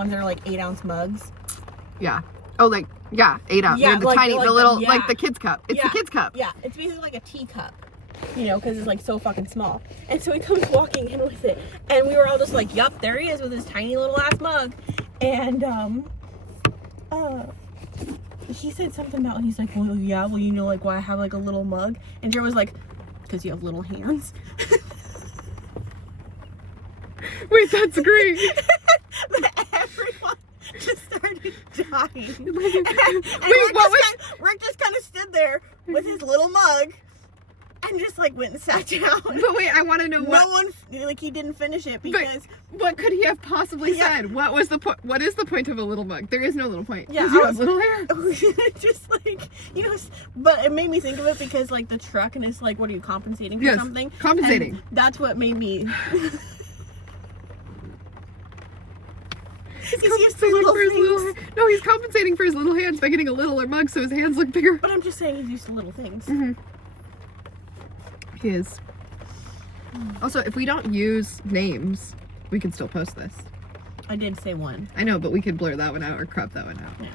ones that are like 8-ounce mugs. Yeah. Oh, like, yeah, 8 ounce. Yeah, They're the tiny, the little, yeah. like the kid's cup. It's the kid's cup. Yeah, it's basically like a teacup, you know, because it's like so fucking small. And so he comes walking in with it, and we were all just like, yup, there he is with his tiny little ass mug. And he said something about, he's like, well, yeah, well, you know, like, why I have like a little mug? And Jared was like, because you have little hands. Wait, that's great. But everyone just started dying. And Wait, Rick just kind of stood there with his little mug and just like went and sat down. But wait, I want to know No one, like, he didn't finish it because. But what could he have possibly said? What was the point? What is the point of a little mug? There is no little point. Yeah, you have little hair. Just like, you know, but it made me think of it because like the truck, and it's like, what are you compensating for something? Compensating. And that's what made me. He's used to little things. No, he's compensating for his little hands by getting a littler mug so his hands look bigger. But I'm just saying he's used to little things. Mm-hmm. He is. Also, if we don't use names, we can still post this. I did say one. I know, but we could blur that one out or crop that one out. Yeah.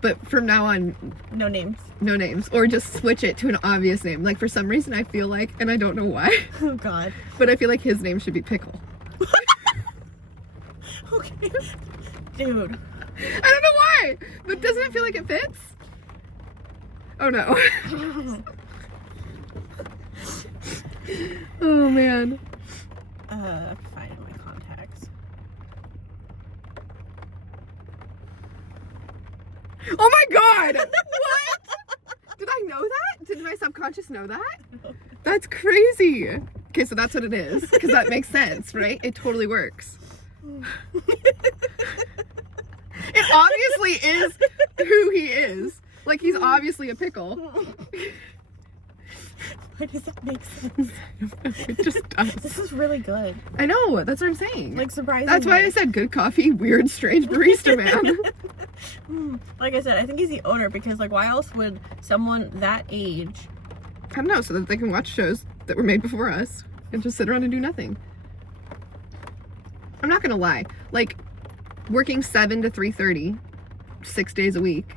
But from now on, no names. No names. Or just switch it to an obvious name. Like, for some reason, I feel like, and I don't know why. Oh, God. But I feel like his name should be Pickle. Okay. Dude. I don't know why, but doesn't it feel like it fits? Oh no. Oh man. Find my contacts. Oh my god! What? Did I know that? Did my subconscious know that? No. That's crazy. Okay, so that's what it is. Because that makes sense, right? It totally works. It obviously is who he is. Like, he's obviously a pickle. Why does that make sense? It just does. This is really good. I know, that's what I'm saying. Like, surprisingly. That's why I said good coffee, weird, strange barista man. Like I said, I think he's the owner because, like, why else would someone that age... I don't know, so that they can watch shows that were made before us and just sit around and do nothing. I'm not gonna lie. Like, working 7 to 3:30, 6 days a week,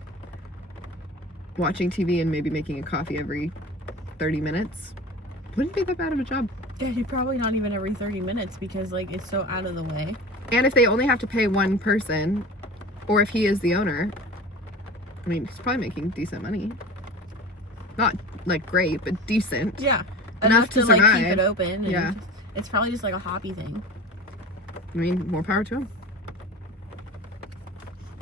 watching TV and maybe making a coffee every 30 minutes wouldn't be that bad of a job. Yeah, probably not even every 30 minutes because, like, it's so out of the way. And if they only have to pay one person, or if he is the owner, I mean, he's probably making decent money. Not, like, great, but decent. Yeah. Enough to like, survive. keep it open. And Yeah. It's probably just, like, a hobby thing. I mean, more power to him.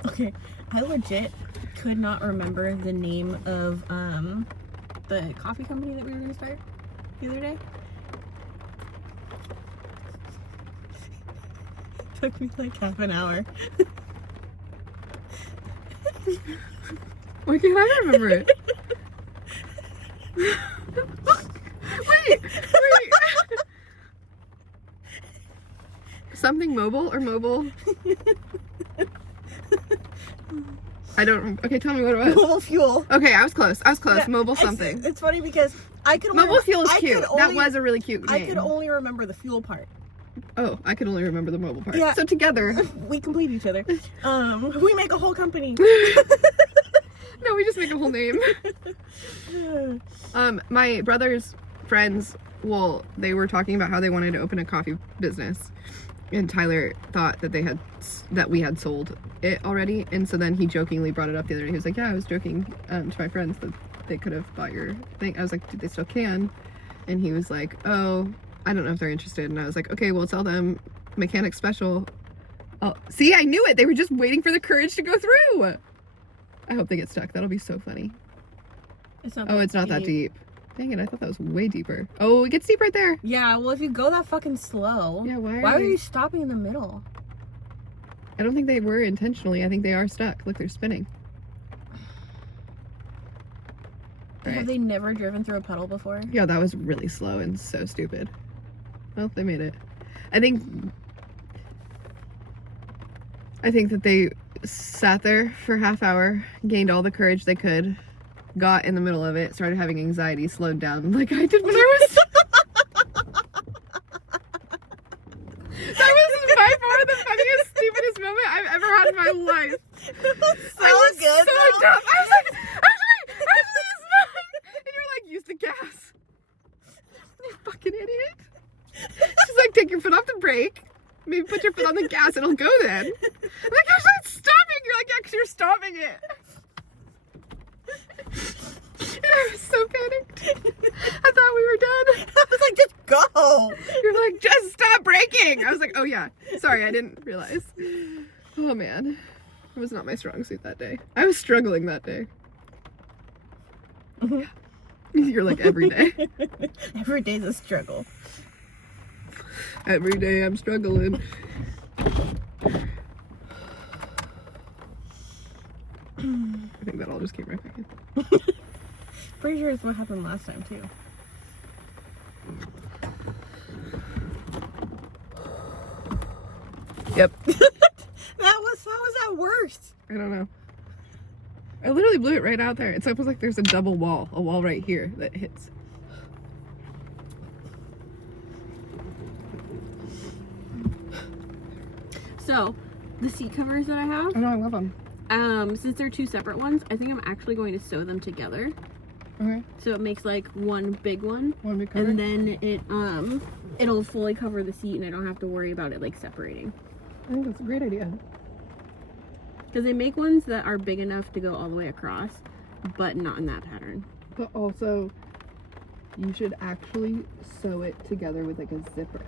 Okay, I legit could not remember the name of the coffee company that we were gonna start the other day. It took me like half an hour. Why can't I remember it? Wait. Something mobile or mobile? I don't. Okay, tell me what it was. Mobile fuel. Okay, I was close. Yeah, Mobile something. It's funny because I could only, Mobile fuel is I cute. could only, That was a really cute name. I could only remember the fuel part. Oh, I could only remember the mobile part. Yeah. So together. We complete each other. We make a whole company. No, we just make a whole name. My brother's friends, well, they were talking about how they wanted to open a coffee business, and Tyler thought that we had sold it already, and so then he jokingly brought it up the other day. He was like, yeah, I was joking to my friends that they could have bought your thing. I was like, they still can. And he was like, oh, I don't know if they're interested. And I was like, okay, we'll tell them Mechanic Special. Oh, see, I knew it. They were just waiting for the courage to go through. I hope they get stuck. That'll be so funny. It's not that deep. Dang it, I thought that was way deeper. Oh, it gets deep right there. Yeah, well, if you go that fucking slow, yeah, why are you stopping in the middle? I don't think they were intentionally. I think they are stuck. Look, they're spinning. Right. Have they never driven through a puddle before? Yeah, that was really slow and so stupid. Well, they made it. I think that they sat there for a half hour, gained all the courage they could, got in the middle of it, started having anxiety, slowed down like I did when I was... That was by far the funniest, stupidest moment I've ever had in my life. So I was good. so though. dumb. I was like, Ashley, it's mine. And you're like, use the gas. You fucking idiot. She's like, take your foot off the brake. Maybe put your foot on the gas. It'll go then. I'm like, Ashley, it's stopping. You're like, yeah, because you're stopping it. And I was so panicked. I thought we were done. I was like, just go. You're like, just stop braking. I was like, oh yeah. Sorry, I didn't realize. Oh man. It was not my strong suit that day. I was struggling that day. You're like, every day. Every day's a struggle. Every day I'm struggling. I think that all just came right back in. Pretty sure it's what happened last time too. Yep. How was that worse? I don't know. I literally blew it right out there. It's almost like there's a double wall, a wall right here that hits. So, the seat covers that I have, I know, I love them. since they're two separate ones, I think I'm actually going to sew them together. Okay. So it makes like one big one. One big cover. And then it'll fully cover the seat and I don't have to worry about it like separating. I think that's a great idea. Because they make ones that are big enough to go all the way across, but not in that pattern. But also, you should actually sew it together with like a zipper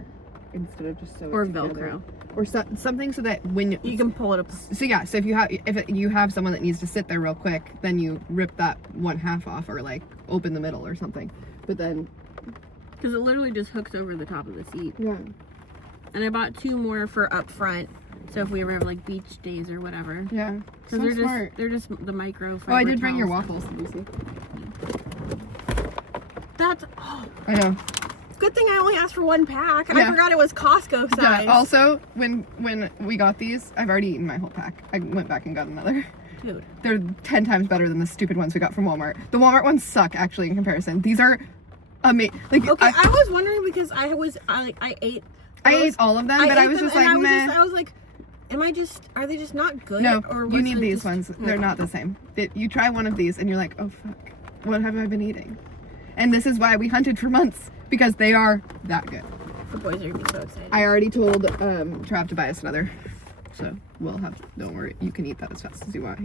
instead of just sew it Or together. Velcro. Or something so that when You can pull it up. So yeah, so if you have someone that needs to sit there real quick, then you rip that one half off or like open the middle or something. But then Because it literally just hooks over the top of the seat. yeah. And I bought two more for up front. So if we ever have like beach days or whatever. Yeah. Because So they're smart. they're just the micro fiber Oh, I did bring your towels. waffles, did you see? That's I know. good thing I only asked for one pack. And Yeah. I forgot it was Costco size. Yeah, also, when we got these, I've already eaten my whole pack. I went back and got another. Dude. They're 10 times better than the stupid ones we got from Walmart. The Walmart ones suck, actually, in comparison. These are amazing. Like, Okay, I was wondering because I ate all of them, but I ate was them just and like, meh. I was like, are they just not good? No, or you was need it these just- ones. They're not the same. You try one of these and you're like, oh fuck, what have I been eating? And this is why we hunted for months, because they are that good. The boys are gonna be so excited. I already told Trav to buy us another, so we'll have, don't worry, you can eat that as fast as you want.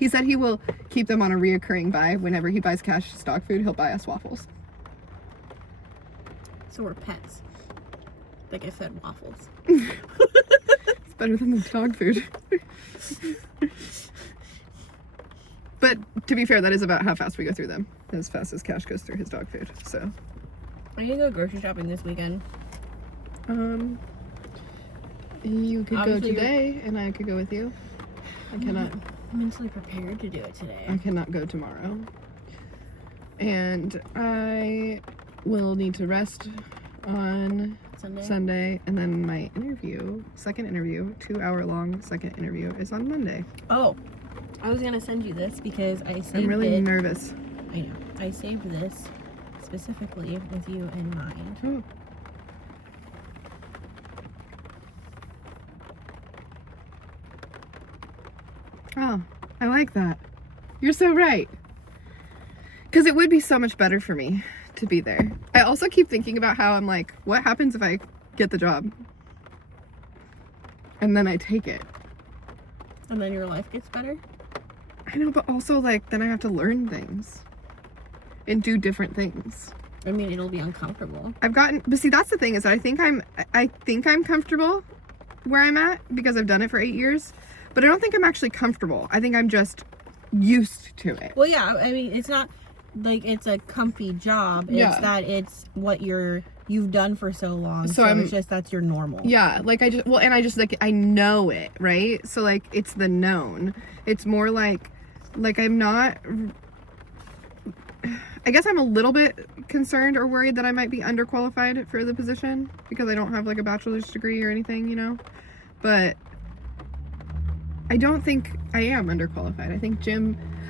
He said he will keep them on a reoccurring buy. Whenever he buys cash stock food, he'll buy us waffles. So we're pets. Like I said, waffles. It's better than the dog food. But to be fair, that is about how fast we go through them. As fast as Cash goes through his dog food. So, I'm gonna go grocery shopping this weekend. you could Obviously, go today, and I could go with you. I cannot. I'm mentally prepared to do it today. I cannot go tomorrow. And I will need to rest on Sunday, and then my second interview, 2-hour long second interview, is on Monday. Oh, I was gonna send you this because I saved I'm really it. nervous. I know. I saved this specifically with you in mind. Oh. Oh, I like that. You're so right. Because it would be so much better for me to be there. I also keep thinking about how I'm like, what happens if I get the job? And then I take it. And then your life gets better. I know, but also like then I have to learn things and do different things. I mean, it'll be uncomfortable. But see, that's the thing is that I think I'm comfortable where I'm at because I've done it for 8 years, but I don't think I'm actually comfortable. I think I'm just used to it. Well, yeah. I mean, it's not like it's a comfy job. It's Yeah. that it's what you've done for so long. So So it's just that's your normal. Yeah, like I know it, right? So like it's the known. It's more like I'm not, I guess I'm a little bit concerned or worried that I might be underqualified for the position because I don't have like a bachelor's degree or anything, you know? But I don't think I am underqualified.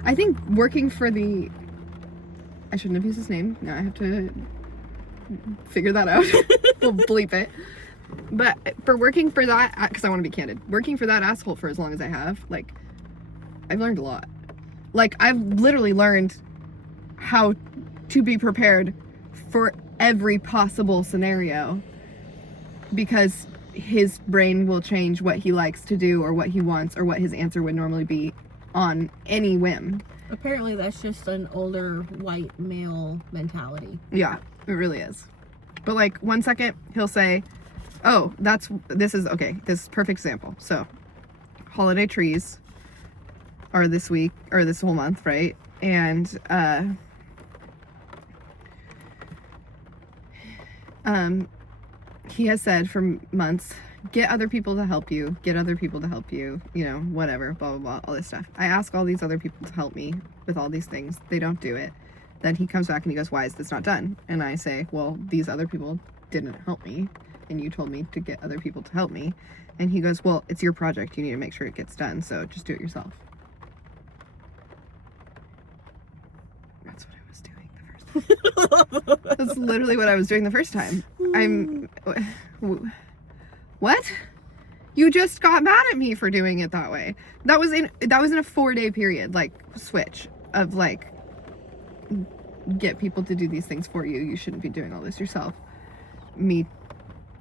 I think working for I shouldn't have used his name. Now I have to figure that out. We'll bleep it. But for working for that, because I want to be candid, working for that asshole for as long as I have, like, I've learned a lot. Like, I've literally learned how to be prepared for every possible scenario, because his brain will change what he likes to do or what he wants or what his answer would normally be on any whim. Apparently that's just an older white male mentality. Yeah, it really is. But like 1 second he'll say, oh, this is perfect example. So holiday trees are this week or this whole month, right? And he has said for months, get other people to help you, you know, whatever, blah, blah, blah, all this stuff. I ask all these other people to help me with all these things. They don't do it. Then he comes back and he goes, why is this not done? And I say, well, these other people didn't help me, and you told me to get other people to help me. And he goes, well, it's your project. You need to make sure it gets done, so just do it yourself. That's what I was doing the first time. That's literally what I was doing the first time. What? You just got mad at me for doing it that way. That was in a 4-day period, like, switch of, like, get people to do these things for you. You shouldn't be doing all this yourself. Me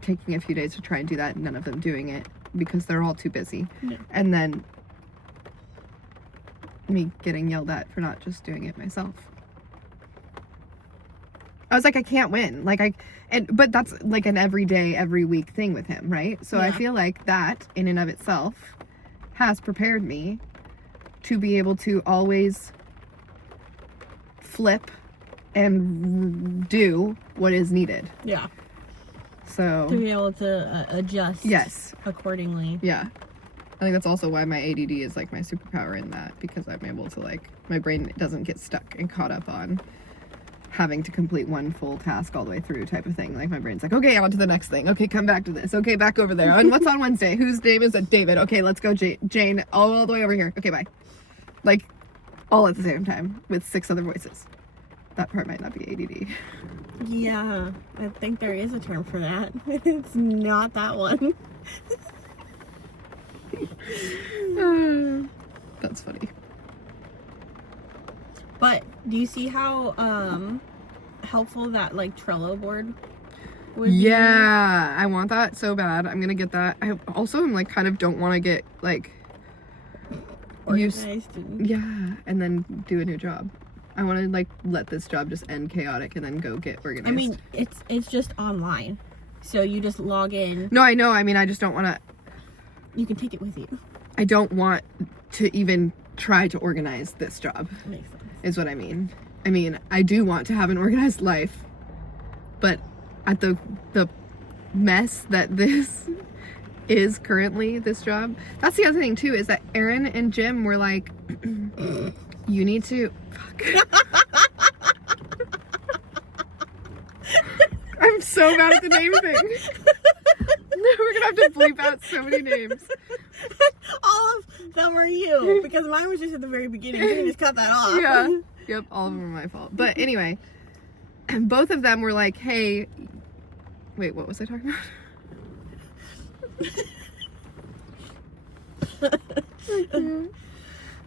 taking a few days to try and do that, and none of them doing it because they're all too busy. Yeah. And then me getting yelled at for not just doing it myself. I was like, I can't win. But that's like an everyday, every week thing with him, right? So yeah. I feel like that in and of itself has prepared me to be able to always flip and do what is needed. Yeah. So to be able to adjust. Yes. Accordingly. Yeah. I think that's also why my ADD is like my superpower in that, because I'm able to, like, my brain doesn't get stuck and caught up on having to complete one full task all the way through type of thing. Like, my brain's like, okay, on to the next thing. Okay, come back to this. Okay, back over there. And what's on Wednesday? Whose name is it? David. Okay, let's go Jane. All the way over here. Okay, bye. Like, all at the same time with 6 other voices. That part might not be ADD. Yeah, I think there is a term for that. It's not that one. That's funny. But do you see how helpful that, like, Trello board would be? Yeah, I want that so bad. I'm gonna get that. I also am like kind of don't want to get like organized and then do a new job. I want to like let this job just end chaotic and then go get organized. I mean, it's just online, so you just log in. No, I know. I mean, I just don't want to. You can take it with you. I don't want to even try to organize this job. Makes sense. Is what I mean. I mean, I do want to have an organized life, but at the mess that this is currently, this job. That's the other thing too, is that Aaron and Jim were like, you need to fuck. I'm so bad at the name thing. We're gonna have to bleep out so many names. All of them are you, because mine was just at the very beginning. You can just cut that off. Yeah. Yep, all of them are my fault. But anyway, both of them were like, hey, wait, what was I talking about? I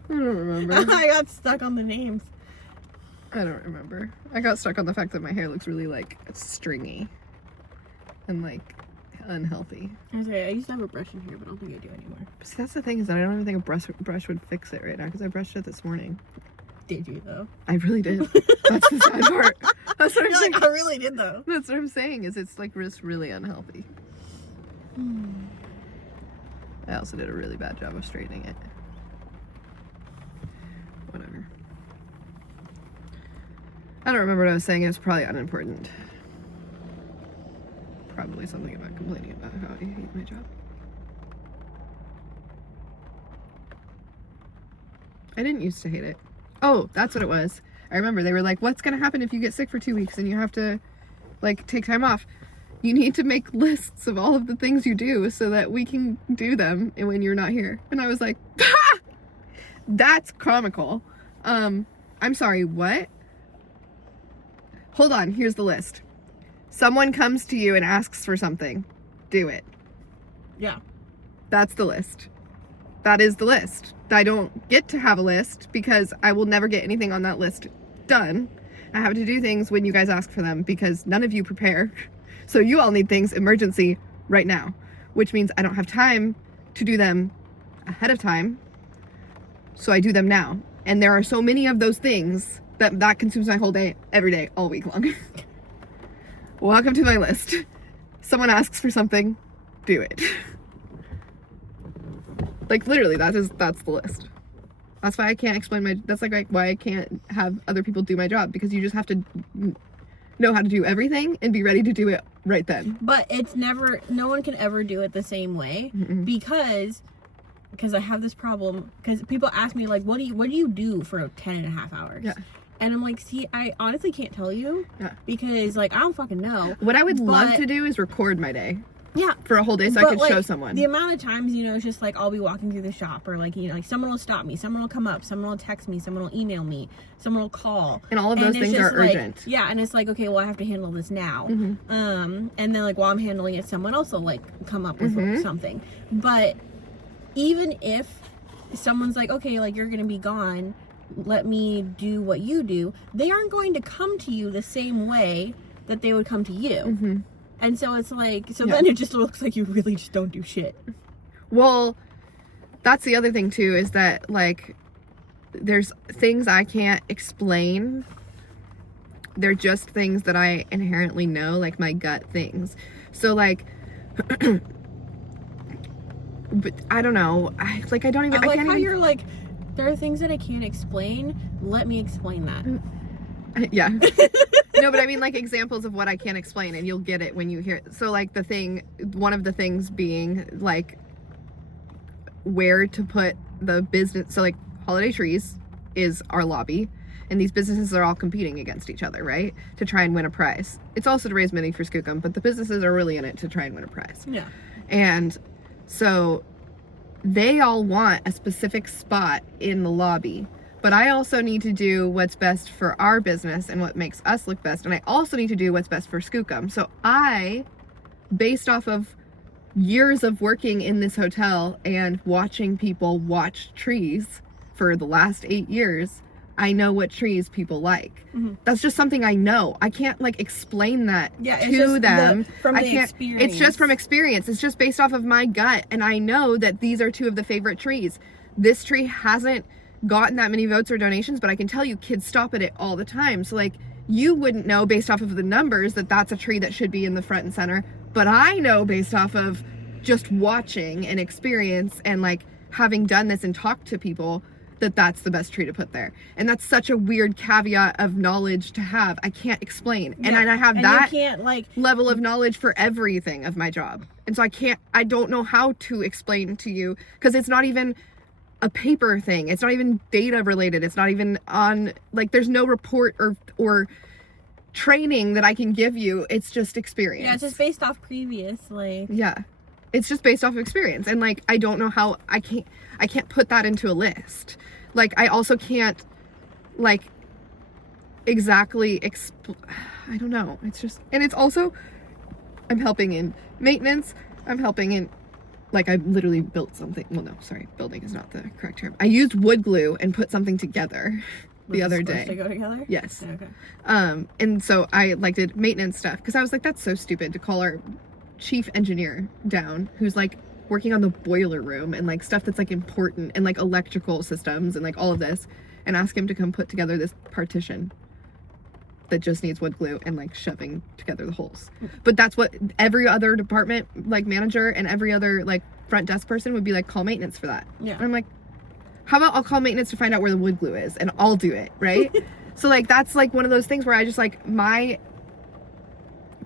don't remember. I got stuck on the names. I don't remember. I got stuck on the fact that my hair looks really, like, stringy and, like, unhealthy. I was like, I used to have a brush in here, but I don't think I do anymore. See, that's the thing, is that I don't even think a brush would fix it right now, because I brushed it this morning. Did you, though? I really did. That's the sad part. That's what I'm saying. Like, I really did, though. That's what I'm saying, is it's, like, just really unhealthy. I also did a really bad job of straightening it. Whatever. I don't remember what I was saying. It was probably unimportant. Probably something about complaining about how I hate my job. I didn't used to hate it. Oh, that's what it was. I remember they were like, what's going to happen if you get sick for 2 weeks and you have to, like, take time off? You need to make lists of all of the things you do so that we can do them when you're not here. And I was like, ha! That's comical. I'm sorry, what? Hold on, here's the list. Someone comes to you and asks for something. do it. Yeah. That's the list. That is the list. I don't get to have a list because I will never get anything on that list done. I have to do things when you guys ask for them because none of you prepare. So you all need things emergency right now, which means I don't have time to do them ahead of time. So I do them now. And there are so many of those things that consumes my whole day, every day, all week long. Welcome to my list. Someone asks for something, do it. Like literally, that's the list. That's why I can't explain that's like why I can't have other people do my job, because you just have to know how to do everything and be ready to do it right then. But no one can ever do it the same way. Mm-mm. because I have this problem, because people ask me like, what do you do for 10.5 hours? Yeah. And I'm like, see, I honestly can't tell you. Yeah. Because like I don't fucking know. What I would love to do is record my day. Yeah. For a whole day so I could show someone. The amount of times, it's just like I'll be walking through the shop, or like, like someone will stop me, someone will come up, someone will text me, someone will email me, someone will call. And all of those things are urgent. Yeah, and it's like, okay, well, I have to handle this now. Mm-hmm. And then like while I'm handling it, someone else will like come up with something. But even if someone's like, okay, like you're gonna be gone, let me do what you do, they aren't going to come to you the same way that they would come to you. Mm-hmm. And so it's like, then it just looks like you really just don't do shit. Well, that's the other thing too, is that like there's things I can't explain. They're just things that I inherently know, like my gut things. So like but I don't know. I don't even, I like how you're like, there are things that I can't explain. Let me explain that. Yeah. No, but I mean like examples of what I can't explain, and you'll get it when you hear it. So like one of the things being like where to put the business. So like Holiday Trees is our lobby, and these businesses are all competing against each other, right? To try and win a prize. It's also to raise money for Skookum, but the businesses are really in it to try and win a prize. Yeah. And so they all want a specific spot in the lobby. But I also need to do what's best for our business and what makes us look best. And I also need to do what's best for Skookum. So based off of years of working in this hotel and watching people watch trees for the last 8 years, I know what trees people like. Mm-hmm. That's just something I know. I can't like explain that to them. It's just from experience. It's just based off of my gut. And I know that these are two of the favorite trees. This tree hasn't gotten that many votes or donations, but I can tell you kids stop at it all the time. So like you wouldn't know based off of the numbers that that's a tree that should be in the front and center, but I know based off of just watching and experience and like having done this and talked to people that that's the best tree to put there. And that's such a weird caveat of knowledge to have. I can't explain. Yeah. And I have that level of knowledge for everything of my job. And so I don't know how to explain to you, because it's not even a paper thing. It's not even data related. It's not even on, like, there's no report or training that I can give you. It's just experience. Yeah, it's just based off previous, Yeah. It's just based off of experience. And, like, I don't know how, I can't put that into a list. Like, I also can't, like, exactly I don't know. It's just, and it's also, I'm helping in maintenance. I'm helping in, like, I literally built something. Well, no, sorry. Building is not the correct term. I used wood glue and put something together the other day. To go together? Yes. Okay. And so I, like, did maintenance stuff, because I was like, that's so stupid to call our chief engineer down, who's, like, working on the boiler room and, like, stuff that's, like, important, and, like, electrical systems and, like, all of this, and ask him to come put together this partition that just needs wood glue and, like, shoving together the holes. But that's what every other department, like, manager and every other, like, front desk person would be like, call maintenance for that. Yeah. And I'm like, how about I'll call maintenance to find out where the wood glue is, and I'll do it, right? So, like, that's, like, one of those things where I just, like, my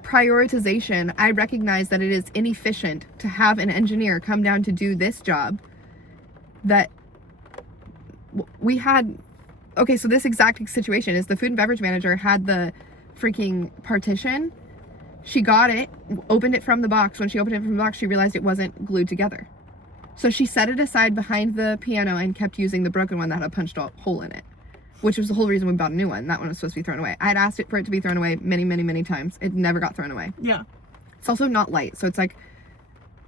prioritization, I recognize that it is inefficient to have an engineer come down to do this job that we had. Okay, so this exact situation is the food and beverage manager had the freaking partition. She got it, opened it from the box. When she opened it from the box, she realized it wasn't glued together. So she set it aside behind the piano and kept using the broken one that had a punched hole in it, which was the whole reason we bought a new one. That one was supposed to be thrown away. I had asked it for it to be thrown away many, many, many times. It never got thrown away. Yeah. It's also not light, so it's like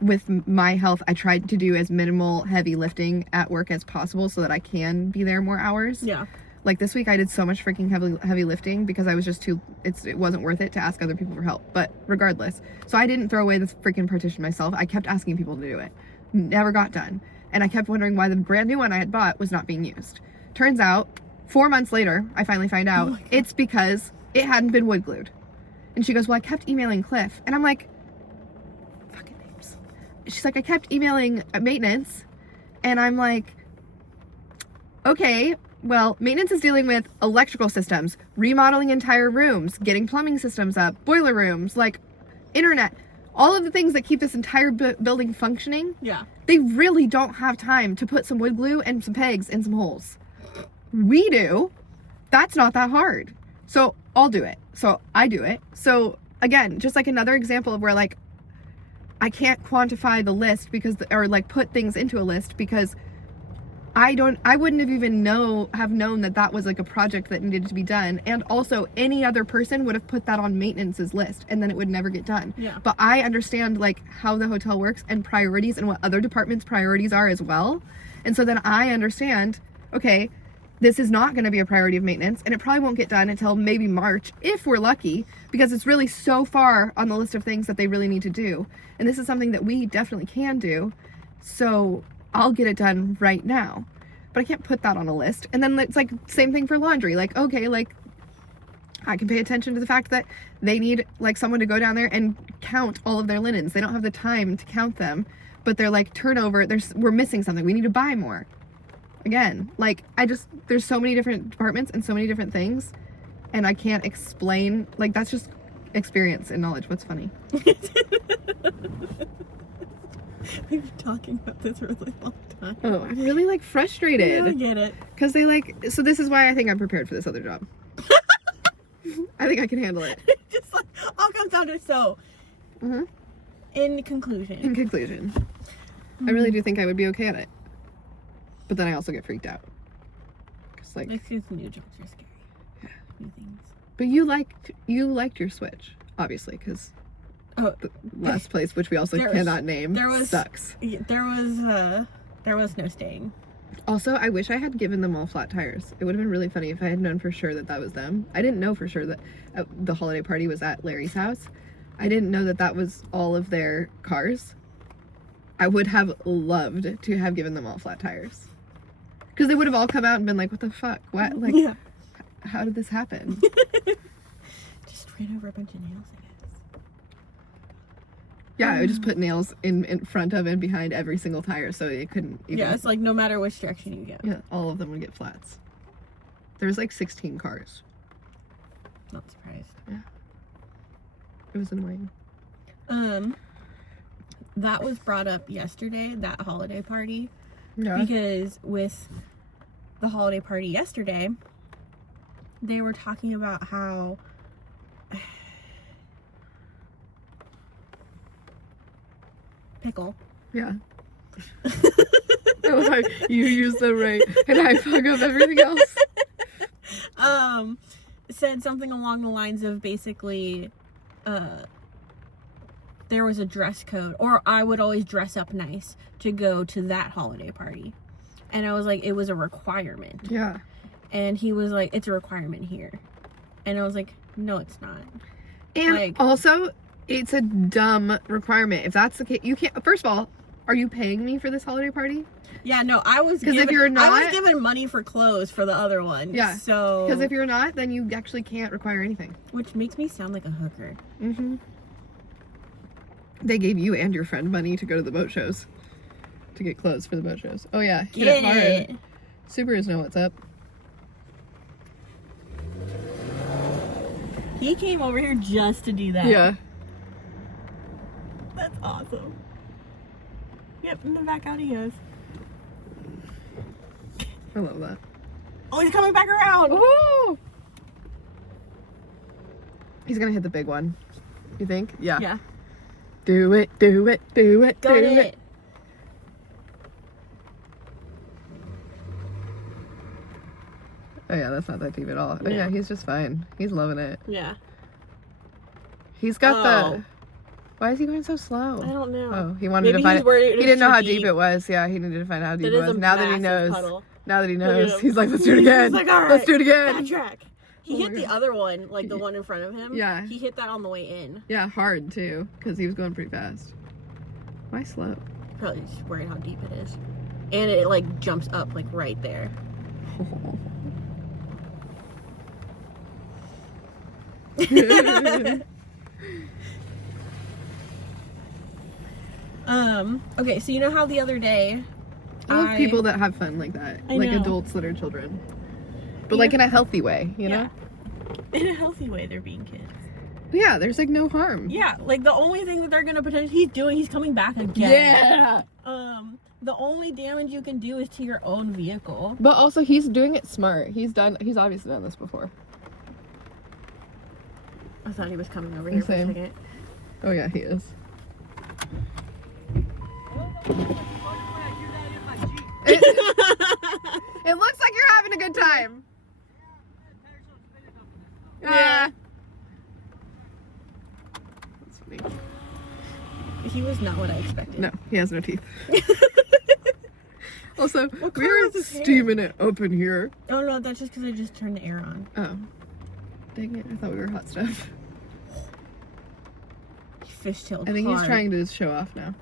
with my health, I tried to do as minimal heavy lifting at work as possible so that I can be there more hours. Yeah. Like this week I did so much freaking heavy lifting because I was just it wasn't worth it to ask other people for help. But regardless, so I didn't throw away this freaking partition myself. I kept asking people to do it. Never got done. And I kept wondering why the brand new one I had bought was not being used. Turns out, 4 months later, I finally find out it's because it hadn't been wood glued. And she goes, well, I kept emailing Cliff. And I'm like, fucking names. She's like, I kept emailing maintenance. And I'm like, okay, well, maintenance is dealing with electrical systems, remodeling entire rooms, getting plumbing systems up, boiler rooms, like internet, all of the things that keep this entire building functioning. Yeah. They really don't have time to put some wood glue and some pegs in some holes. We do. That's not that hard. So I'll do it. So I do it. So again, just like another example of where like I can't quantify the list because, or like put things into a list because I wouldn't have even known that was like a project that needed to be done. And also any other person would have put that on maintenance's list and then it would never get done. Yeah. But I understand like how the hotel works and priorities and what other departments' priorities are as well. And so then I understand, okay, this is not going to be a priority of maintenance and it probably won't get done until maybe March if we're lucky, because it's really so far on the list of things that they really need to do. And this is something that we definitely can do. So I'll get it done right now. But I can't put that on a list. And then it's like same thing for laundry. Like, okay, like I can pay attention to the fact that they need like someone to go down there and count all of their linens. They don't have the time to count them, but they're like turnover. We're missing something. We need to buy more. Again, like there's so many different departments and so many different things, and I can't explain. Like that's just experience and knowledge. What's funny? We've been talking about this for a really long time. Oh, I'm really like frustrated. I get it. Because so this is why I think I'm prepared for this other job. I think I can handle it. Just like, all comes down to in conclusion. I really do think I would be okay at it. But then I also get freaked out. Cause like, it's just new jobs are scary. Yeah. New things. But you liked your Switch, obviously, because the last place, which we also cannot name, sucks. There was no staying. Also, I wish I had given them all flat tires. It would have been really funny if I had known for sure that was them. I didn't know for sure that the holiday party was at Larry's house. I didn't know that was all of their cars. I would have loved to have given them all flat tires. Because they would have all come out and been like, what the fuck? What? Like, how did this happen? Just ran over a bunch of nails, I guess. Yeah, I would just put nails in front of and behind every single tire so it couldn't even... Yeah, it's like no matter which direction you go. Yeah, all of them would get flats. There was like 16 cars. Not surprised. Yeah. It was annoying. That was brought up yesterday, that holiday party. Yeah. Because with the holiday party yesterday, they were talking about how pickle. Yeah. You used them right, and I fuck up everything else. Said something along the lines of basically, there was a dress code, or I would always dress up nice to go to that holiday party. And I was like, it was a requirement. Yeah. And he was like, it's a requirement here. And I was like, no, it's not. And like, also, it's a dumb requirement. If that's the case, you can't, first of all, are you paying me for this holiday party? Yeah, no, I was given, if you're not, I was given money for clothes for the other one. Yeah. So. Because if you're not, then you actually can't require anything. Which makes me sound like a hooker. Mm-hmm. They gave you and your friend money to go to the boat shows. To get clothes for the boat shows. Oh yeah, hit it hard. Subarus know what's up. He came over here just to do that. Yeah. That's awesome. Yep, and then back out he goes. I love that. Oh, he's coming back around. Oh! He's gonna hit the big one. You think? Yeah. Yeah. Do it, do it, do it, Got do it. it. Oh yeah, that's not that deep at all. Oh yeah, he's just fine. He's loving it. Yeah. He's got the... Why is he going so slow? I don't know. Oh, he wanted Maybe to find he's worried it. it He was didn't know too how deep. deep it was. Yeah, he needed to find out how deep That it is was. a Now that he massive knows. puddle. Now that he Look at knows, him. he's like, let's do it again. He's like, all right, let's do it again. backtrack. He Oh hit my the God. other one, like the one in front of him. Yeah. He hit that on the way in. Yeah, hard too, because he was going pretty fast. Why slow? Probably just worried how deep it is. And it like jumps up like right there. Okay, so you know how the other day I love people that have fun like that. I Like know. adults that are children. But Yeah. like in a healthy way, you know? in a healthy way they're being kids. Yeah, there's like no harm. Yeah, like the only thing that they're gonna potentially he's coming back again. Yeah. The only damage you can do is to your own vehicle. But also he's doing it smart. He's obviously done this before. I thought he was coming over here Same. for a second. Oh yeah, he is. It looks like you're having a good time. Yeah. That's funny. He was not what I expected. No, he has no teeth. Also, What we color were is his hair? steaming it open here. Oh no, that's just because I just turned the air on. Oh. Dang it, I thought we were hot stuff. He fishtailed I think hard. he's trying to show off now.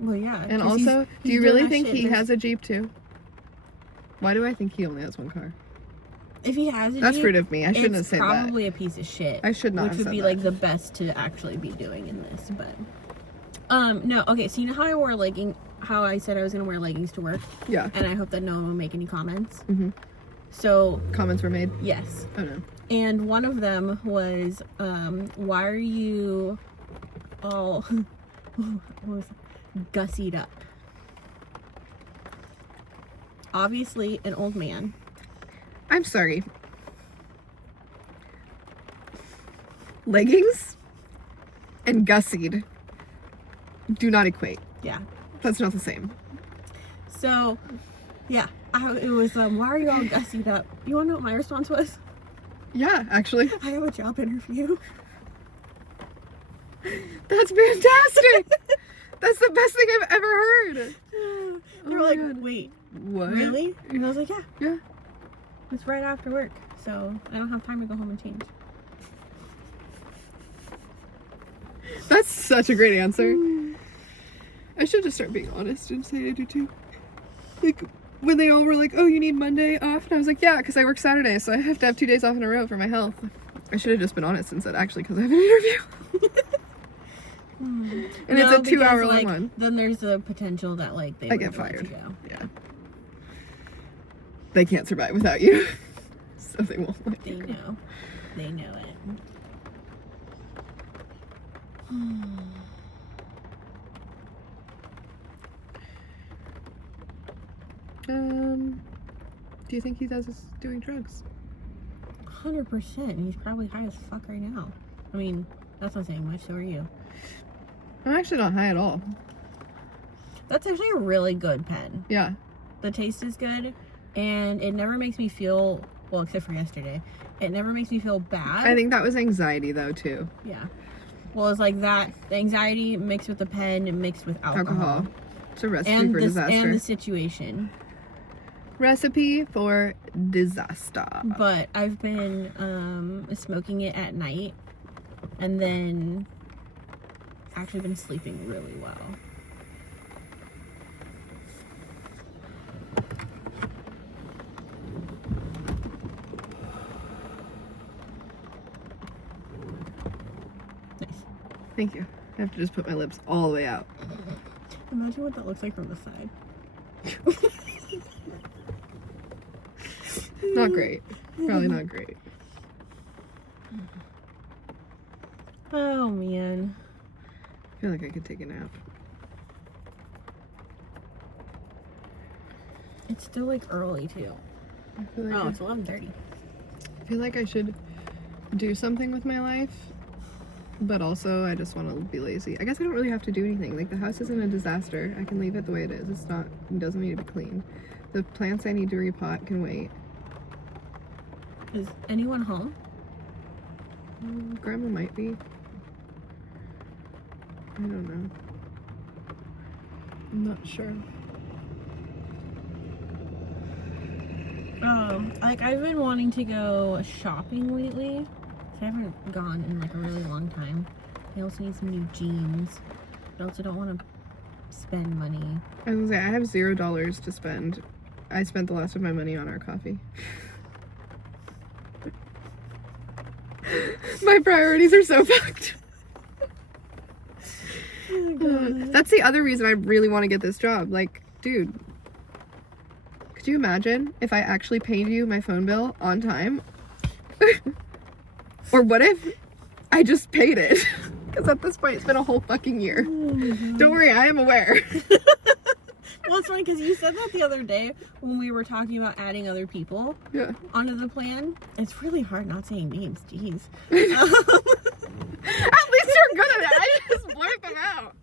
Well, yeah. And 'cause also, he's do you doing really that think shit. he There's- has a Jeep too? Why do I think he only has one car? If he has a That's Jeep, rude of me. I shouldn't have it's said that. probably a piece of shit. I should not Which have would said be that. like the best to actually be doing in this, but no. Okay, so you know how I wore how I said I was gonna wear leggings to work, Yeah. and I hope that no one will make any comments. Mhm. So Comments were made. yes, Oh no. and one of them was, why are you all what was it? Gussied up? Obviously, an old man. I'm sorry. Leggings and gussied do not equate. Yeah. That's not the same. So, yeah, it was, why are you all gussied up? You want to know what my response was? Yeah, actually. I have a job interview. That's fantastic. That's the best thing I've ever heard. They were my like, God. wait, What? really? And I was like, yeah, Yeah. it's right after work, so I don't have time to go home and change. That's such a great answer. I should just start being honest and say I do too. Like, when they all were like, oh, you need Monday off? And I was like, yeah, because I work Saturday, so I have to have 2 days off in a row for my health. I should have just been honest and said, actually, because I have an interview. And No, it's a 2-hour because, long like, one. Then there's the potential that like they I would get let you fired. go. Yeah. They can't survive without you. So they won't let They you go. know. They know it. Do you think he does is doing drugs? 100%. He's probably high as fuck right now. I mean, that's not saying much. So are you. I'm actually not high at all. That's actually a really good pen. Yeah. The taste is good, and it never makes me feel, well, except for yesterday, it never makes me feel bad. I think that was anxiety though too. Yeah. Well, it's like that, the anxiety mixed with the pen, mixed with alcohol. It's a recipe And for disaster. and the situation. Recipe for disaster. But I've been smoking it at night, and then actually been sleeping really well. Nice. Thank you. I have to just put my lips all the way out. Imagine what that looks like from the side. Not great. Probably not great. Oh man. I feel like I could take a nap. It's still like early too. I feel like, Oh, it's 11:30. I feel like I should do something with my life, but also I just want to be lazy. I guess I don't really have to do anything. Like, the house isn't a disaster. I can leave it the way it is. It doesn't need to be cleaned. The plants I need to repot can wait. Is anyone home? Grandma might be. I don't know. I'm not sure. Like, I've been wanting to go shopping lately. I haven't gone in like a really long time. I also need some new jeans. But I also don't want to spend money. I was gonna say, I have $0 to spend. I spent the last of my money on our coffee. My priorities are so fucked. That's the other reason I really want to get this job. Like, dude, could you imagine if I actually paid you my phone bill on time? Or what if I just paid it? Because at this point, it's been a whole fucking year. Don't worry, I am aware. Well, it's funny because you said that the other day when we were talking about adding other people onto the plan. It's really hard not saying names. Jeez. At least you're good at it. I just blurt them out.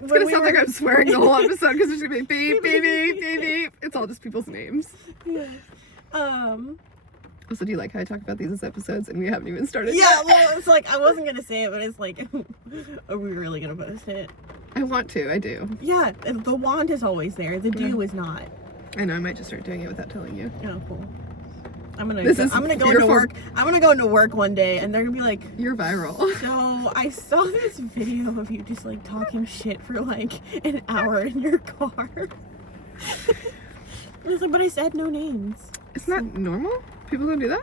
It's gonna sound like I'm swearing the whole episode because it's gonna be beep, beep, beep, beep, beep. It's all just people's names. Yeah. Also, do you like how I talk about these as episodes and we haven't even started? Yeah, well, it's like, I wasn't gonna say it, but it's like, are we really gonna post it? I want to, I do. Yeah, the want is always there. The do is not. I know, I might just start doing it without telling you. Oh, cool. I'm gonna go into work. I'm gonna go into work one day, and they're gonna be like, "You're viral." So I saw this video of you just like talking shit for like an hour in your car. I was like, but I said no names. Isn't that normal? People don't do that.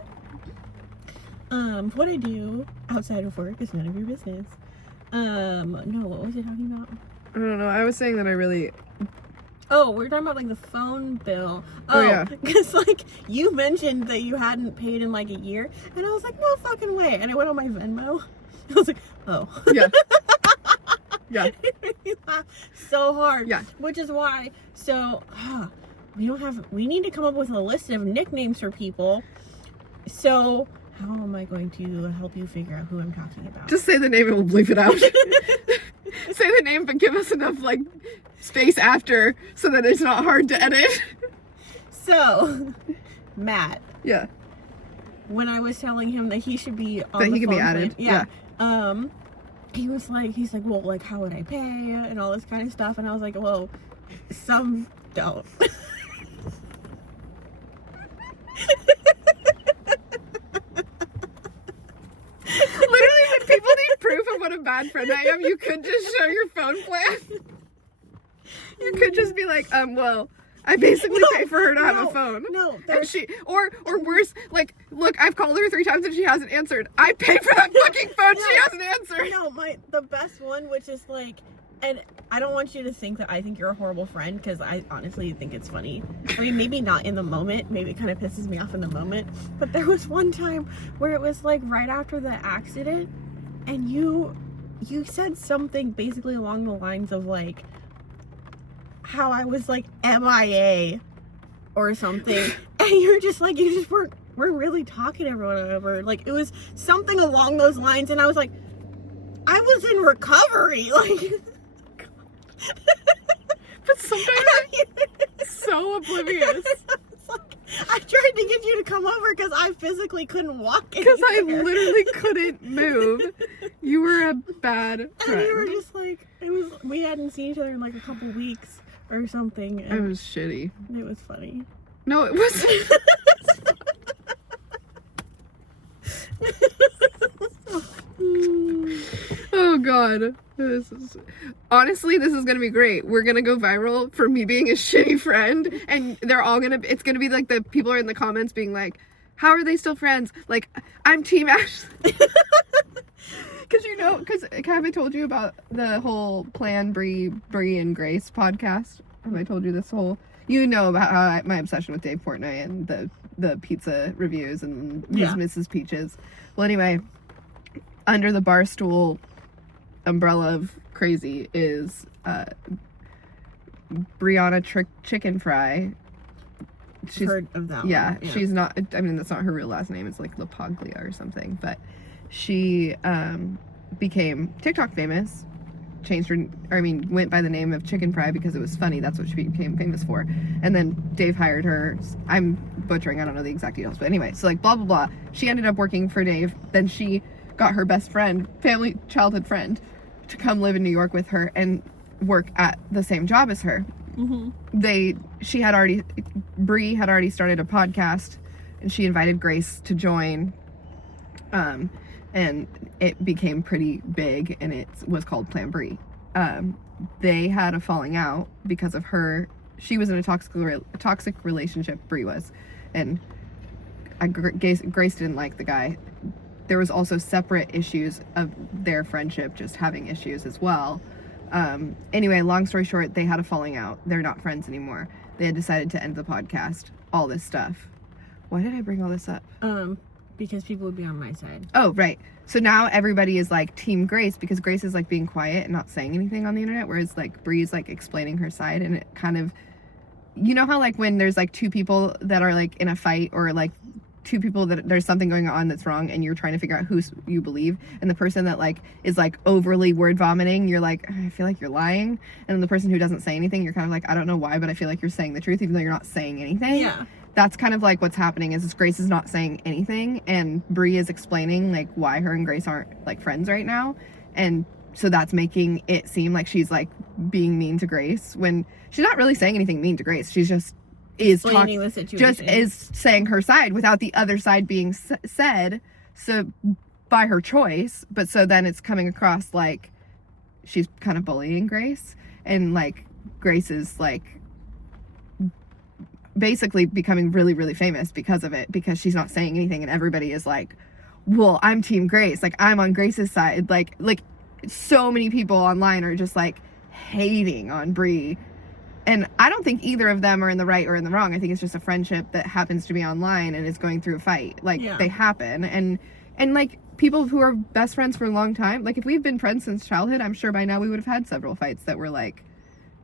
What I do outside of work is none of your business. No, what was I talking about? I don't know. I was saying that I really. Oh, we're talking about like the phone bill. Oh yeah. Because like you mentioned that you hadn't paid in like a year, and I was like, no fucking way. And I went on my Venmo. I was like, oh. Yeah. Yeah. So hard. Yeah. Which is why. So we need to come up with a list of nicknames for people. So how am I going to help you figure out who I'm talking about? Just say the name and we'll bleep it out. Say the name, but give us enough like space after so that it's not hard to edit. So, Matt. Yeah. When I was telling him that he should be on that the he could phone be added. Yeah. He's like, well, like, how would I pay and all this kind of stuff, and I was like, well, some don't. Literally, when people need proof of what a bad friend I am, you could just show your phone plan. You could just be like, well, I basically pay for her to have a phone. No, and she, or worse, like, look, I've called her 3 times and she hasn't answered. I pay for that fucking phone. She hasn't answered. No, the best one, which is like, and I don't want you to think that I think you're a horrible friend, because I honestly think it's funny. I mean, maybe not in the moment. Maybe it kind of pisses me off in the moment. But there was one time where it was like right after the accident, and you said something basically along the lines of like how I was like MIA or something, and you just weren't really talking to everyone over. Like, it was something along those lines, and I was like, I was in recovery, like. But sometimes I'm so oblivious. I tried to get you to come over because I physically couldn't walk because I literally couldn't move. You were a bad friend. And you were just like, we hadn't seen each other in like a couple weeks or something. It was shitty. It was funny. No, it wasn't. Oh god. Honestly, this is gonna be great. We're gonna go viral for me being a shitty friend, and it's gonna be like the people are in the comments being like, how are they still friends? Like, I'm Team Ashley. Because have I told you about the whole Plan Brie and Grace podcast? Have I told you this whole, about how my obsession with Dave Portnoy and the pizza reviews and Mrs. Peaches. Well, anyway, under the Barstool umbrella of crazy is Brianna Chicken Fry. She's heard of that one. Yeah, she's not, I mean, that's not her real last name. It's like LaPaglia or something. But she became TikTok famous. Went by the name of Chicken Fry because it was funny. That's what she became famous for. And then Dave hired her. I'm butchering, I don't know the exact details. But anyway, so like blah, blah, blah. She ended up working for Dave. Then she got her best friend, childhood friend, to come live in New York with her and work at the same job as her. Brie had already started a podcast, and she invited Grace to join, and it became pretty big, and it was called Plan Brie. They had a falling out because of her. She was in a toxic relationship, Brie was, and Grace didn't like the guy. There was also separate issues of their friendship just having issues as well. Anyway, long story short, they had a falling out. They're not friends anymore. They had decided to end the podcast, all this stuff. Why did I bring all this up? Because people would be on my side. Oh, right. So now everybody is like Team Grace, because Grace is like being quiet and not saying anything on the internet, whereas like Brie is like explaining her side, and it kind of, you know how like when there's like two people that are like in a fight, or like two people that there's something going on that's wrong, and you're trying to figure out who you believe, and the person that like is like overly word vomiting, you're like, I feel like you're lying, and then the person who doesn't say anything, you're kind of like, I don't know why, but I feel like you're saying the truth even though you're not saying anything. Yeah. That's kind of like what's happening, is Grace is not saying anything, and Brie is explaining like why her and Grace aren't like friends right now, and so that's making it seem like she's like being mean to Grace when she's not really saying anything mean to Grace. She's just explaining the situation. Just is saying her side without the other side being said, so by her choice. But so then it's coming across like she's kind of bullying Grace, and like Grace is like basically becoming really, really famous because of it, because she's not saying anything, and everybody is like, well, I'm Team Grace, like I'm on Grace's side. Like so many people online are just like hating on Brie, and I don't think either of them are in the right or in the wrong. I think it's just a friendship that happens to be online and is going through a fight. Like they happen, and like people who are best friends for a long time, like if we've been friends since childhood, I'm sure by now we would have had several fights that were like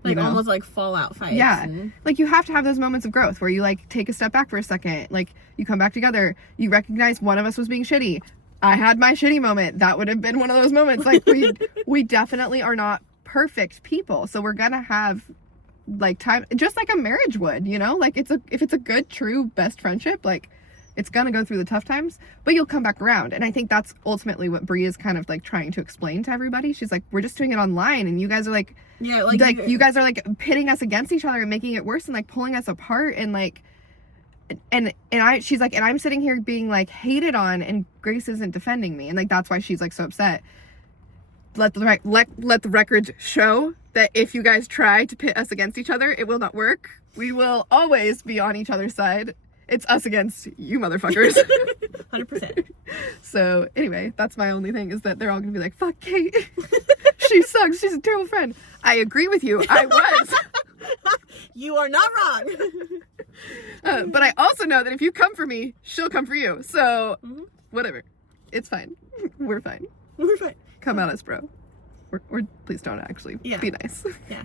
almost like fallout fights. Yeah. Like you have to have those moments of growth where you like take a step back for a second, like you come back together, you recognize one of us was being shitty. I had my shitty moment. That would have been one of those moments. Like we definitely are not perfect people. So we're gonna have like time, just like a marriage would, you know, like if it's a good, true best friendship, like it's gonna go through the tough times, but you'll come back around. And I think that's ultimately what Brie is kind of like trying to explain to everybody. She's like, we're just doing it online, and you guys are like, yeah, like you guys are like pitting us against each other and making it worse and like pulling us apart, and like, she's like, and I'm sitting here being like hated on, and Grace isn't defending me, and like that's why she's like so upset. Let the records show that if you guys try to pit us against each other, it will not work. We will always be on each other's side. It's us against you motherfuckers. 100%. So anyway, that's my only thing, is that they're all gonna be like, fuck Kate. She sucks. She's a terrible friend. I agree with you. I was. You are not wrong. But I also know that if you come for me, she'll come for you. So whatever. It's fine. We're fine. We're fine. Come at us, bro. Or please don't actually. Yeah. Be nice. Yeah.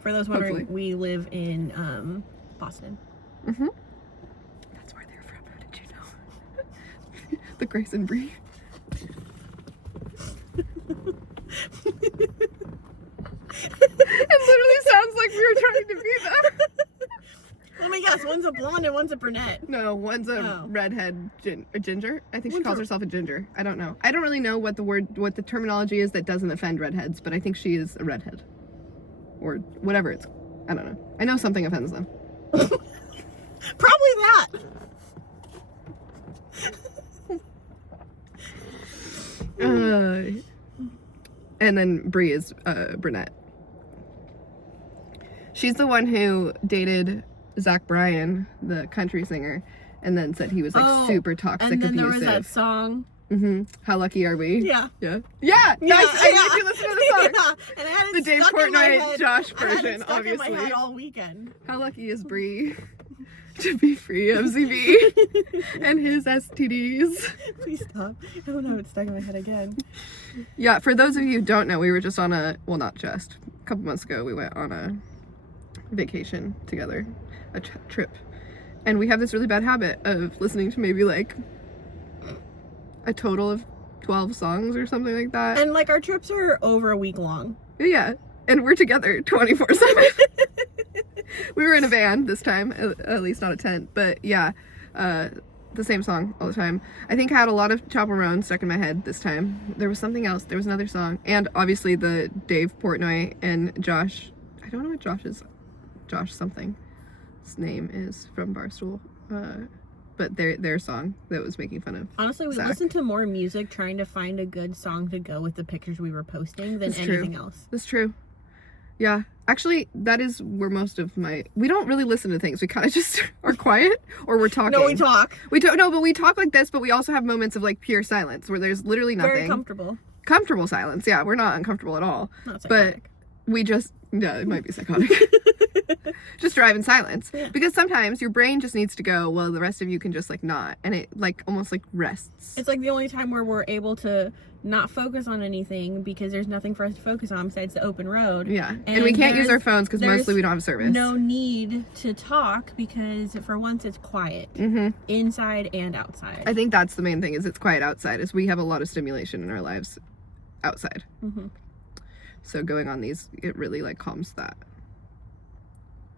For those wondering, Hopefully. we live in Boston. Mm-hmm. That's where they're from. How did you know? The Grace and Brie. It literally sounds like we were trying to be that. Let me guess. One's a blonde and one's a brunette. No, one's a redhead a ginger. I think she One's calls herself a ginger. I don't know. I don't really know what the terminology is that doesn't offend redheads, but I think she is a redhead. Or whatever it's, I don't know. I know something offends them. Probably that. And then Brie is brunette. She's the one who dated Zach Bryan, the country singer, and then said he was like super toxic, and then abusive. there was that song. How lucky are we? Yeah. Yeah. Yeah. Nice. I made you listen to the song. Yeah. And I had it The Dave stuck in my Portnoy head. Josh I had it version, stuck obviously. in my head all weekend. How lucky is Brie to be free of ZB and his STDs? Please stop. I don't have it stuck in my head again. Yeah, for those of you who don't know, we were just on a couple months ago, we went on a vacation together, a trip. And we have this really bad habit of listening to maybe like a total of 12 songs or something like that. And like our trips are over a week long. Yeah, and we're together 24/7. We were in a van this time, at least not a tent, but yeah, the same song all the time. I think I had a lot of Chapel Roan stuck in my head this time. There was something else. There was another song. And obviously the Dave Portnoy and Josh, I don't know what Josh something his name is from Barstool. But their song that was making fun of Honestly, we Zach. listened to more music trying to find a good song to go with the pictures we were posting than anything else. That's true. Yeah. Actually, that is where most of we don't really listen to things. We kind of just are quiet or we're talking. No, we talk. We don't, no, but we talk like this, but we also have moments of like pure silence where there's literally nothing. Very comfortable. Comfortable silence. Yeah, we're not uncomfortable at all. Not but psychotic. we just, yeah, it might be psychotic. Just drive in silence. Yeah. Because sometimes your brain just needs to go, well, the rest of you can just like not. And it like almost like rests. It's like the only time where we're able to not focus on anything because there's nothing for us to focus on besides the open road. Yeah. And we can't use our phones because mostly we don't have service. No need to talk because for once it's quiet. Inside and outside. I think that's the main thing is it's quiet outside is we have a lot of stimulation in our lives outside. So going on these, it really like calms that.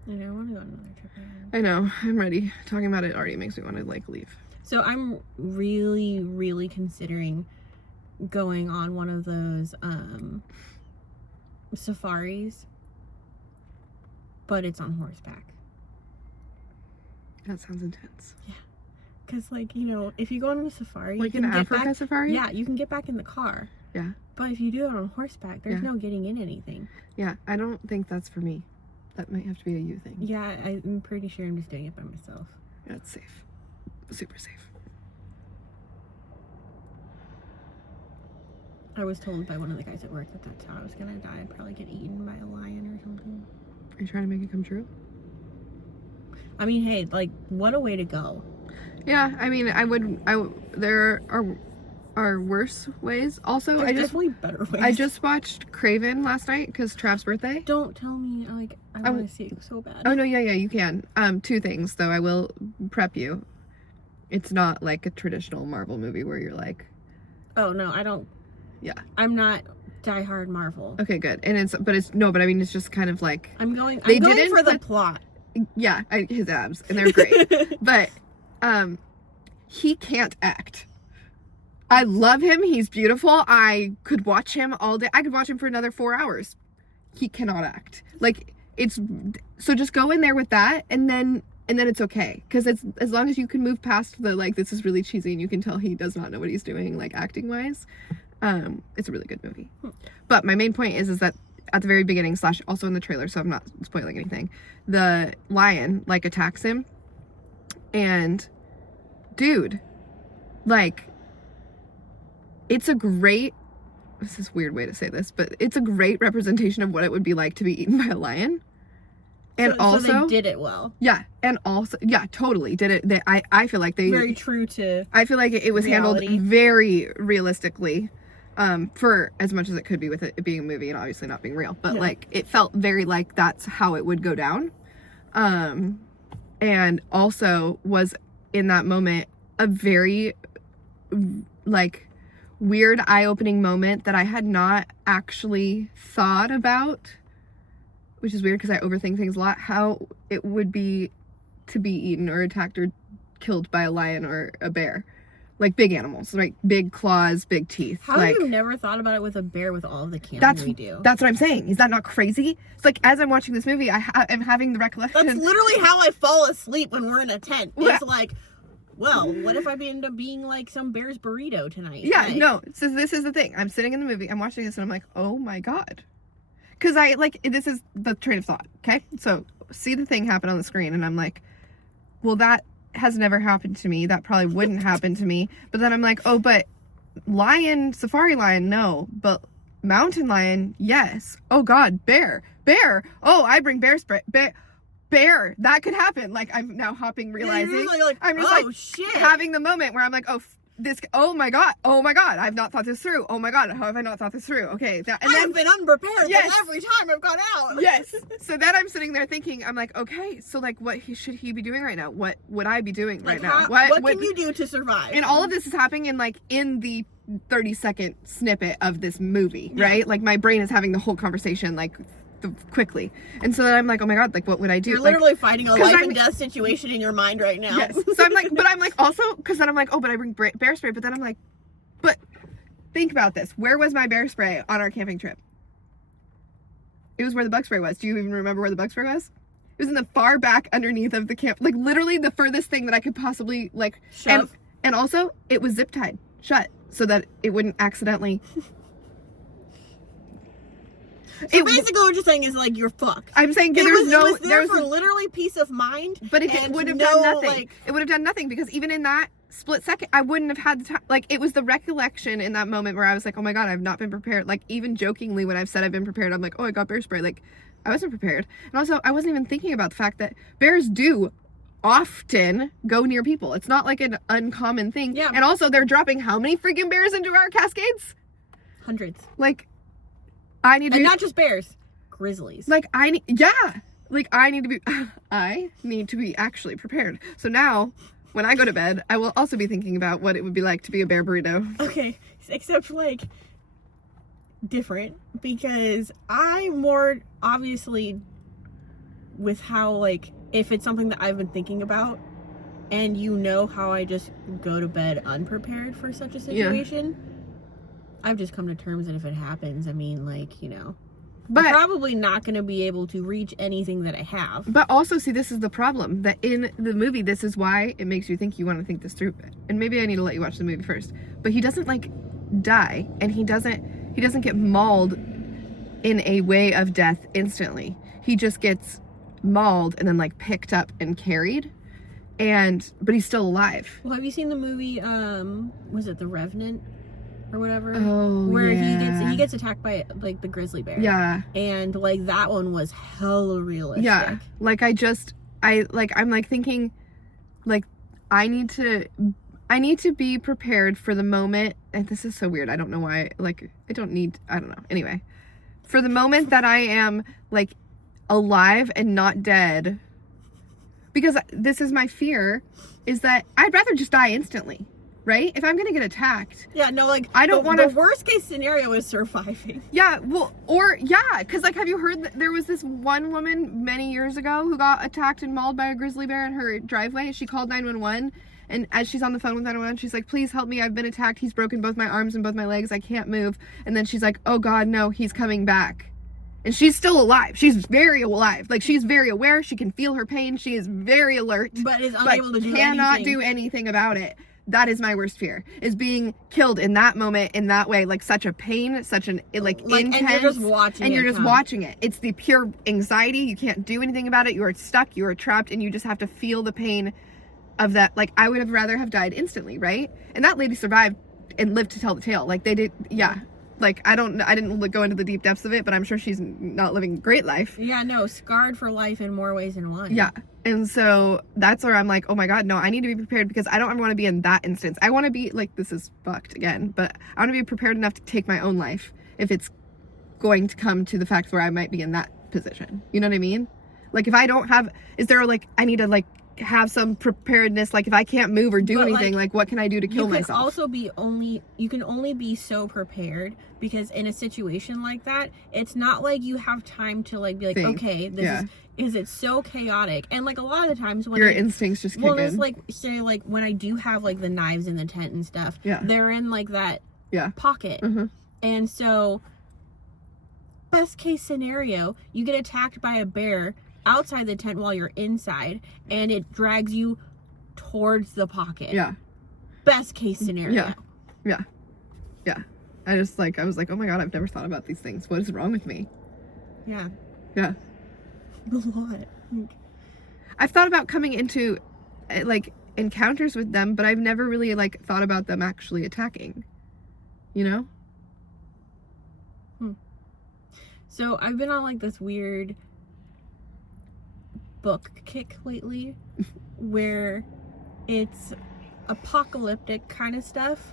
I know, I want to go on another trip again. I know. I'm ready. Talking about it already makes me want to like leave. So I'm really, really considering going on one of those safaris, but it's on horseback. That sounds intense. Yeah, because like, you know, if you go on a safari, Like you can an get Africa back, safari? yeah, you can get back in the car. Yeah. But if you do it on horseback, there's Yeah. no getting in anything. Yeah. I don't think that's for me. That might have to be a you thing. Yeah, I'm pretty sure I'm just doing it by myself. That's safe. Super safe. I was told by one of the guys at work that that's how I was gonna die. I'd probably get eaten by a lion or something. Are you trying to make it come true? I mean, hey, like, what a way to go. Yeah, I mean, there are worse ways. Also, There's definitely better ways. I just watched Craven last night because Trav's birthday. Don't tell me, like, I want to see it so bad. Oh no, yeah, you can. Two things though. I will prep you. It's not like a traditional Marvel movie where you're like, Oh, no, I don't. yeah. I'm not diehard Marvel. Okay, good. And but I mean, it's just kind of like, I'm going They for didn't the put- plot. yeah, his abs and they're great. But, he can't act. I love him. He's beautiful. I could watch him all day. I could watch him for another 4 hours. He cannot act. Like, so just go in there with that and then it's okay. Because it's, as long as you can move past the, like, this is really cheesy and you can tell he does not know what he's doing, like, acting wise. It's a really good movie. But my main point is that at the very beginning / also in the trailer, so I'm not spoiling anything, the lion, like, attacks him. And, dude, like, it's a great, this is a weird way to say this, but it's a great representation of what it would be like to be eaten by a lion. And So also, they did it well. yeah, and also, yeah, totally did it. I feel like they, Very true to. I feel like it was reality. handled very realistically, for as much as it could be with it being a movie and obviously not being real, but Yeah. like it felt very like that's how it would go down. And also was in that moment a very like weird eye-opening moment that I had not actually thought about, which is weird because I overthink things a lot, how it would be to be eaten or attacked or killed by a lion or a bear. Like big animals, like big claws, big teeth. How like, have you never thought about it with a bear with all of the cameras that's we do? That's what I'm saying. Is that not crazy? It's like as I'm watching this movie, I'm having the recollection. That's literally how I fall asleep when we're in a tent. Yeah. It's like, well, what if I end up being like some bear's burrito tonight? Yeah, Like, no. So this is the thing. I'm sitting in the movie. I'm watching this, and I'm like, oh my god, because I like this is the train of thought. Okay, so see the thing happen on the screen, and I'm like, well, that has never happened to me. That probably wouldn't happen to me. But then I'm like, oh, but lion, safari lion, no. But mountain lion, yes. Oh God, bear. Oh, I bring bear spray. Bear. That could happen. Like I'm now hopping, realizing. You're just like, I'm just oh, like shit. having the moment where I'm like, oh my god, I've not thought this through. Oh my god, how have I not thought this through? Okay, and I've been unprepared Yes. every time I've gone out. yes. So then I'm sitting there thinking, I'm like, okay, so like, what should he be doing right now? What would I be doing right now? What can you do to survive? And all of this is happening in the 30-second snippet of this movie, right? Like my brain is having the whole conversation like quickly. And so then I'm like, oh my God, like what would I do? You're like, literally fighting a 'cause life I'm- and death situation in your mind right now. yes. So I'm like, but I'm like also, because then I'm like, oh, but I bring bear spray. But then I'm like, but think about this. Where was my bear spray on our camping trip? It was where the bug spray was. Do you even remember where the bug spray was? It was in the far back underneath of the camp, like literally the furthest thing that I could possibly like Shove. And also it was zip tied shut so that it wouldn't accidentally. So basically, what you're saying is like you're fucked. I'm saying It there's was, no it was there there's for literally peace of mind. but it and would have no, done nothing. Like, It would have done nothing because even in that split second, I wouldn't have had the time. Like it was the recollection in that moment where I was like, oh my God, I've not been prepared. Like even jokingly when I've said I've been prepared, I'm like, oh, I got bear spray. Like I wasn't prepared. And also I wasn't even thinking about the fact that bears do often go near people. It's not like an uncommon thing. Yeah. And also they're dropping how many freaking bears into our Cascades? hundreds. Like I need to And be, not just bears, grizzlies. like I need I need to be actually prepared. So now when I go to bed, I will also be thinking about what it would be like to be a bear burrito. Okay, except like different because I more obviously with how like if it's something that I've been thinking about and you know how I just go to bed unprepared for such a situation, I've just come to terms that if it happens, I mean like, you know, But I'm probably not going to be able to reach anything that I have. But also, see, this is the problem, that in the movie, this is why it makes you think you want to think this through. And maybe I need to let you watch the movie first. But he doesn't, like, die, and he doesn't get mauled in a way of death instantly. He just gets mauled and then, like, picked up and carried. But he's still alive. Well, have you seen the movie, was it The Revenant? Or whatever, Oh, where yeah. he gets attacked by like the grizzly bear. Yeah. And like that one was hella realistic. Yeah. Like I'm like thinking like I need to be prepared for the moment, and this is so weird. I don't know why, like I don't know. Anyway, for the moment that I am like alive and not dead, because this is my fear, is that I'd rather just die instantly. Right? If I'm gonna get attacked. Yeah, no, like I don't want to. The worst case scenario is surviving. Yeah, well, because like, have you heard that there was this one woman many years ago who got attacked and mauled by a grizzly bear in her driveway? She called 911, and as she's on the phone with 911, she's like, "Please help me! I've been attacked. He's broken both my arms and both my legs. I can't move." And then she's like, "Oh God, no! He's coming back." And she's still alive. She's very alive. Like she's very aware. She can feel her pain. She is very alert. But is unable to do cannot anything. do anything about it. That is my worst fear, is being killed in that moment, in that way, like such a pain, such an like intense, and you're just watching and it you're just come. watching it. It's the pure anxiety. You can't do anything about it. You are stuck. You are trapped, and you just have to feel the pain of that. Like I would have rather have died instantly, right? And that lady survived and lived to tell the tale. Like they did, yeah. Like I didn't go into the deep depths of it, but I'm sure she's not living a great life. Yeah, no, scarred for life in more ways than one. Yeah. And so that's where I'm like, oh my God, no, I need to be prepared because I don't ever want to be in that instance. I want to be like, this is fucked again, but I want to be prepared enough to take my own life if it's going to come to the fact where I might be in that position. You know what I mean? Like if I don't have, is there like, I need to like have some preparedness, like if I can't move or do But, anything, like what can I do to kill myself? You can only be so prepared because in a situation like that, it's not like you have time to like be like, Think. okay, this is it's so chaotic. And like a lot of the times when Your instincts just kick well, it's in. like say like when I do have like the knives in the tent and stuff, they're in like that pocket. Mm-hmm. And so best case scenario, you get attacked by a bear outside the tent while you're inside and it drags you towards the pocket. Yeah. Best case scenario. Yeah. I was like, oh my God, I've never thought about these things. What is wrong with me? Yeah. Yeah. A lot. I've thought about coming into like encounters with them, but I've never really like thought about them actually attacking. You know? So I've been on like this weird book kick lately where it's apocalyptic kind of stuff,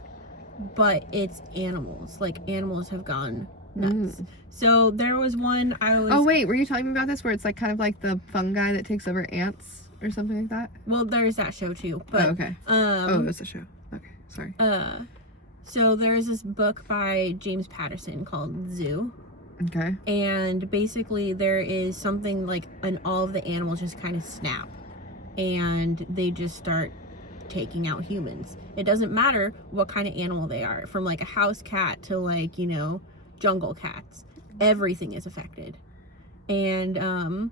but it's animals. Like animals have gone nuts. So there was one Oh wait, were you telling me about this where it's like kind of like the fungi that takes over ants or something like that? Well, there's that show too. But okay. Oh, it's a show. Okay, sorry. So there's this book by James Patterson called Zoo. Okay. And basically there is something like, and all of the animals just kind of snap and they just start taking out humans. It doesn't matter what kind of animal they are, from like a house cat to like, you know, jungle cats. Everything is affected. And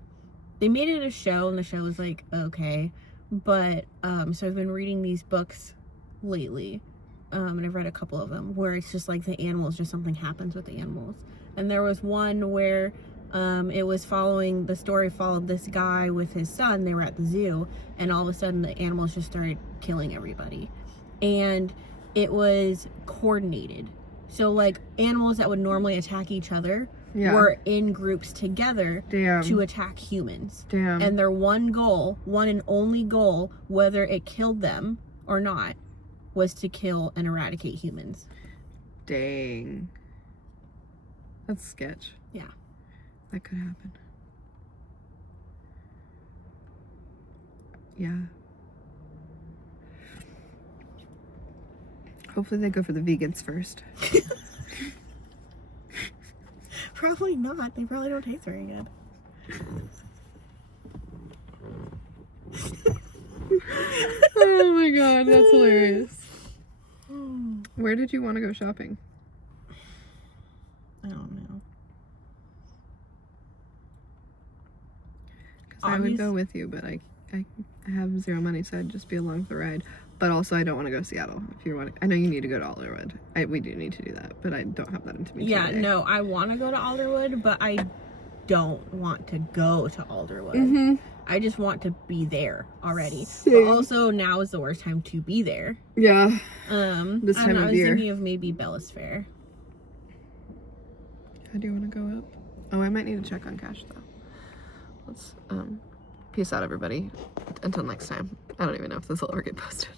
they made it a show, and the show was like, okay. But so I've been reading these books lately, and I've read a couple of them where it's just like the animals, just something happens with the animals. And there was one where it was following, the story followed this guy with his son. They were at the zoo, and all of a sudden the animals just started killing everybody. And it was coordinated. So like animals that would normally attack each other were in groups together to attack humans. And their one and only goal, whether it killed them or not, was to kill and eradicate humans. Dang. That's sketch. Yeah. That could happen. Yeah. Hopefully they go for the vegans first. Probably not. They probably don't taste very good. Oh my god, that's hilarious. Where did you want to go shopping? I don't know. Because I would go with you, but I have zero money, so I'd just be along for the ride. But also, I don't want to go to Seattle. If you want, I know you need to go to Alderwood. We do need to do that, but I don't have that into me. Yeah, today. no, I want to go to Alderwood, but I don't want to go to Alderwood. I just want to be there already. But also, now is the worst time to be there. Yeah. This time I of was year. thinking of maybe Bellis Fair. How do you want to go up? Oh, I might need to check on cash though. Let's peace out, everybody. Until next time. I don't even know if this will ever get posted.